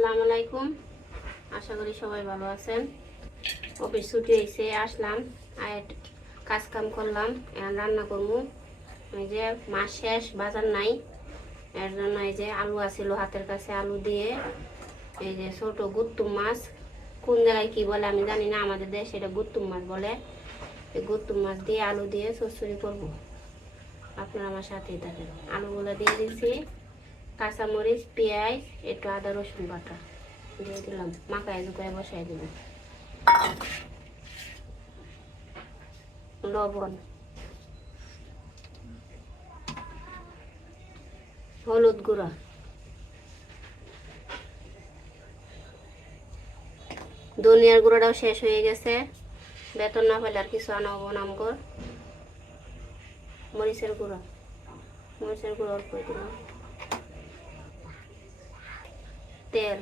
আসসালামু আলাইকুম। আশা করি সবাই ভালো আছেন। অফিস ছুটি হয়েছে, আসলাম আর কাজ কাম করলাম। এখন রান্না করবো। এই যে মাছ শেষ, বাজার নাই, এর জন্য এই যে আলু আছিল হাতের কাছে, আলু দিয়ে এই যে ছোট গুত্তুম মাছ, কোন জায়গায় কি বলে আমি জানি না, আমাদের দেশে এটা গুত্তুম মাছ বলে। এই গুত্তুম মাছ দিয়ে আলু দিয়ে চচ্চড়ি করবো। আপনারা আমার সাথেই থাকেন। আলুগুলো দিয়ে দিচ্ছি, কাঁচামরিচ, পেঁয়াজ, একটু আদা রসুন বাটা দিয়ে দিলাম, মাখায় ঝুঁকায় বসাই দিলাম, লবণ, হলুদ গুঁড়া, ধনিয়ার গুঁড়াটাও শেষ হয়ে গেছে, বেতন না পেলে আর কিছু আনাবো নামকর। মরিচের গুঁড়া অল্প দিলাম, তেল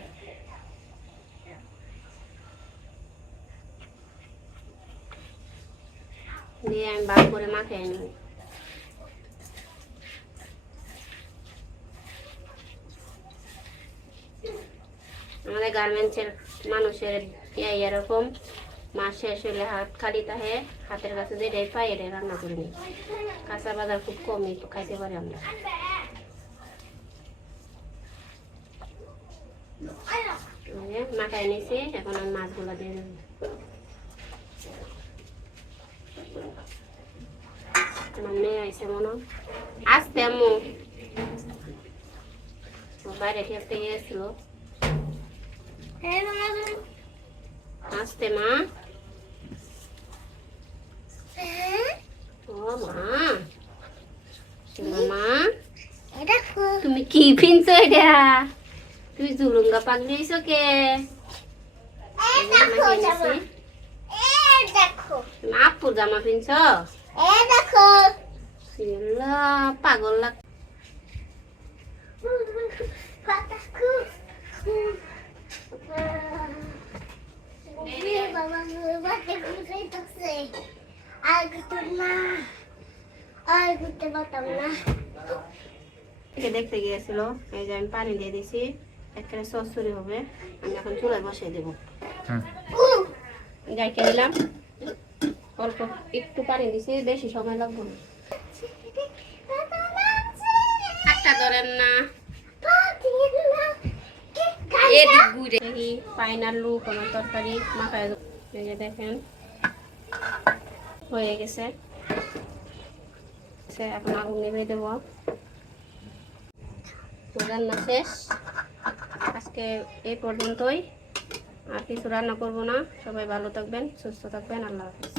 দিয়ে আমি ভালো করে মাখিয়ে নিই। আমাদের গার্মেন্টসের মানুষের এরকম মাস শেষ হলে হাত খালি থাকে, হাতের কাছে যেটাই পাই এটাই রান্না করে নিই। কাঁচা বাজার খুব কমই খাইতে পারি আমরা। মাখাই নিয়েছি, এখন আমি মাছগুলো দিয়ে দেবো। আমার মেয়ে আইসে মনে আসতে, আম্মু বাইরে খেতে গিয়েছিল, আসতে মা। ও মা, তুমি কি পিনছো এটা? তুমি জুলুঙ্গা পাগলি হইছো কে? তুমি আপুর জামা পিনছ? পাগল লাগ। দেখতে গিয়েছিল, এই যে আমি পানি দিয়ে দিছি, একটা চচ্চড়ি হবে। আমি এখন চুলায় বসিয়ে দেবো। যাইকে দিলাম, অল্প একটু পানি দিছি, বেশি সময় লাগবে না। হাতটা ধরেন না, ফাইনাল লুক আমার তরকারি মাখায়। এই যে দেখেন হয়ে গেছে, এখন আগুন নেমে দেবো। রান্না শেষ, আজকে এই পর্যন্তই, আর কিছু রান্না করবো না। সবাই ভালো থাকবেন, সুস্থ থাকবেন, আল্লাহ হাফিজ।